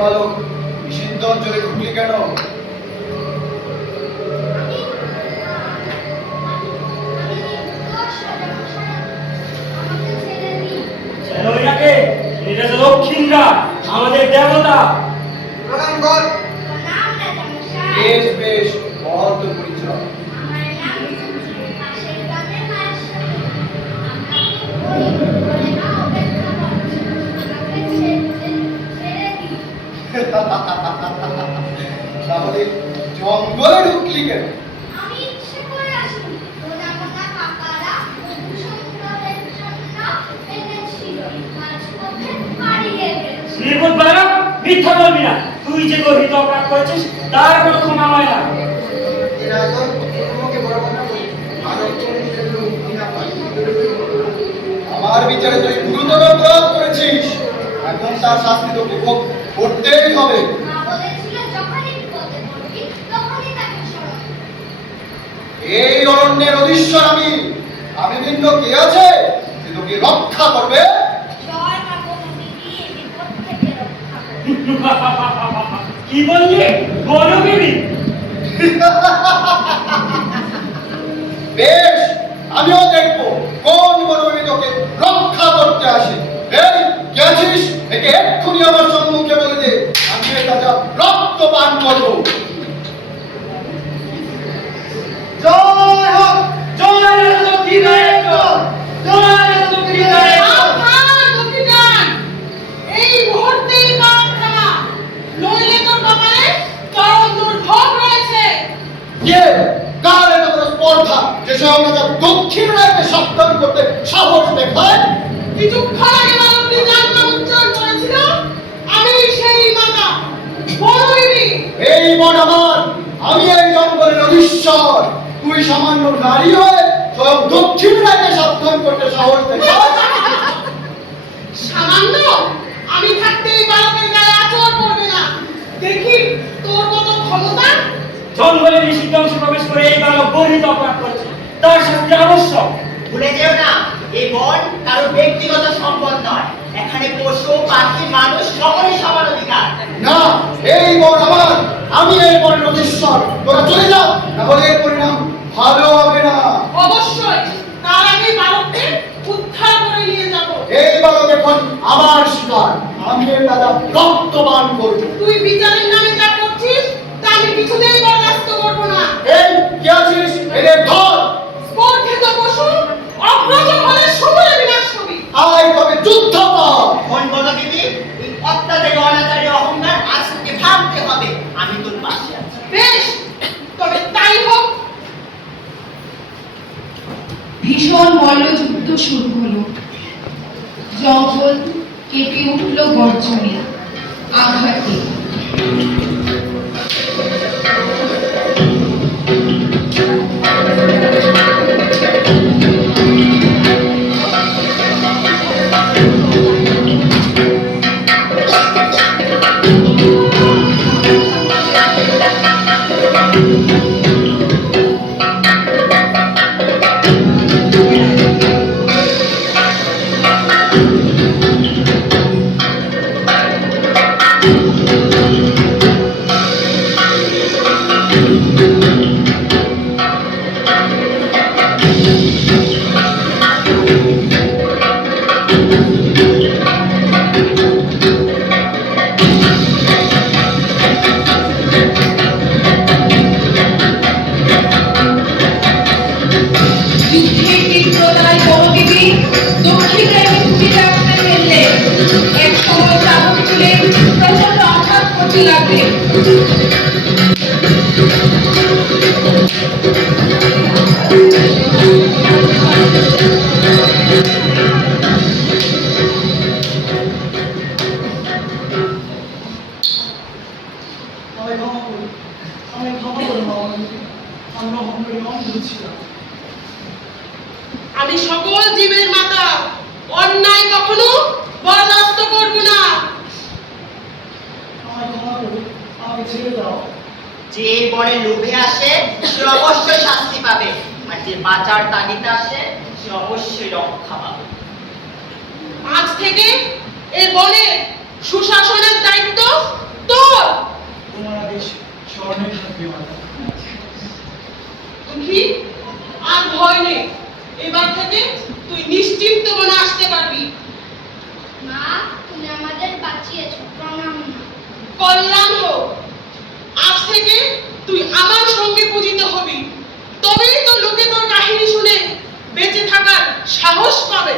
বালক নিষিদ্ধ অঞ্চলে ঢুকলি কেন? দক্ষিণরা আমাদের দেবতা। প্রণাম কর। বেশ বেশ, মহৎ পরিচয়। তাহলে জঙ্গলে ঢুকলি কেন? আমি ইচ্ছে করে আসিনি, প্রজাপতি কাকারা মধু সংগ্রহের জন্য এনেছিল, মাঝপথে হারিয়ে ফেলেছি। নির্বোধ বালক, মিথ্যা বলবি না। তুই যে গর্হিত অপরাধ করেছিস তার কোনো ক্ষমা হয় না। আমার বিচারে তুই গুরুতর অপরাধ করেছিস, এখন তার শাস্তি তোকে ভোগ করতেই হবে। মা বলেছিল যখনই বিপদে পড়বি তখনই তাকে স্মরণ করবি। এই অরণ্যের অধীশ্বর আমি ভিন্ন কে আছে যে তোকে রক্ষা করবে? জয় মা বনবিবি, এই বিপদ থেকে রক্ষা করবে। কি বললি? বনবিবি? বেশ, আমিও দেখবো কোন বনবিবি তোকে রক্ষা করতে আসে। এই কে আছিস? একে এক্ষুনি আমার সম্মুখে বলে দে, আমি এর তাজা রক্ত পান করবো। জয় হোক, জয় রাজা দক্ষিণায়ন, জয় রাজা দক্ষিণায়ন। এই মুহূর্তেই কাজ থামা, নইলে তোর কপালে চরম দুর্ভোগ রয়েছে। কে? কার এত বড় স্পর্ধা যে সঙ্গে দক্ষিণ রায়কে সাবধান করতে সাহস দেখায়? কিছুক্ষণ আগে বালকটি যার নাম উচ্চারণ করেছিল, আমি সেই মাতা বনবিবি। এই মন আমার, আমি এই জঙ্গলের অধীশ্বর। তুই সামান্য নারী হয়ে সব দক্ষিণ রায়কে সাবধান করতে সাহস দেখায়? সামান্য? আমি থাকতে এই বালকের গায়ে আঁচড় পড়বে না। দেখি তোর কত ক্ষমতা। জঙ্গলে নিষিদ্ধ অংশে প্রবেশ করে এই বালক গর্হিত অপরাধ করেছে, তার শাস্তি আবশ্যক। ভুলে যেও না, এই বন কারো ব্যক্তিগত সম্পদ নয়। এখানে পশু পাখি মানুষ সকলেই সমান অধিকার। না, এই বন আমার, আমি এই বনের অধীশ্বর। তোরা চলে যাও, তাহলে এর পরিণাম ভালো হবে না। অবশ্যই, তার আগে বালককে উদ্ধার করে নিয়ে যাব। এই বালক এখন আমার শিকার, আমি এর দাদা রক্তপান করবো। তুই বিচারের নামে যা করছিস তা আমি কিছুতেই বরদাস্ত করব না। এই কে আছিস? এদের ধর। স্পর্ধিত পশু অগ্রসর হলে সমূলে বিনাশ হবি। আয় তবে যুদ্ধ কর। মন বনবিবি, এই অত্যাচারী অনাচারী অহংকার আজ থেকে ভাঙতে হবে। আমি তোর পাশে আছি। বেশ, তবে তাই হোক। ভীষণ মল্লযুদ্ধ শুরু হলো। জঙ্গল কেঁপে উঠল গর্জনে, আঘাতে। আমি সকল জীবের মাতা, অন্যায় কখনো বরদাস্ত করব না। যে বনে লোভে আসে সে অবশ্যই শাস্তি পাবে, আর যে বাঁচার তাগিদে আসে সে অবশ্যই রক্ষা পাবে। আজ থেকে এই বনে সুশাসনের দায়িত্ব তোর তোমার আদেশ স্মরণে থাকবে মাতা। দুঃখী, আর ভয় নেই। এবার থেকে তুই নিশ্চিন্ত মনে আসতে পারবি। মা, তুমি আমাদের বাঁচিয়েছো, প্রণাম মা। কল্যাণ হোক। আজ থেকে তুই আমার সঙ্গে পূজিত হবি, তবেই তো লোকে তোর কাহিনী শুনে বেঁচে থাকার সাহস পাবে।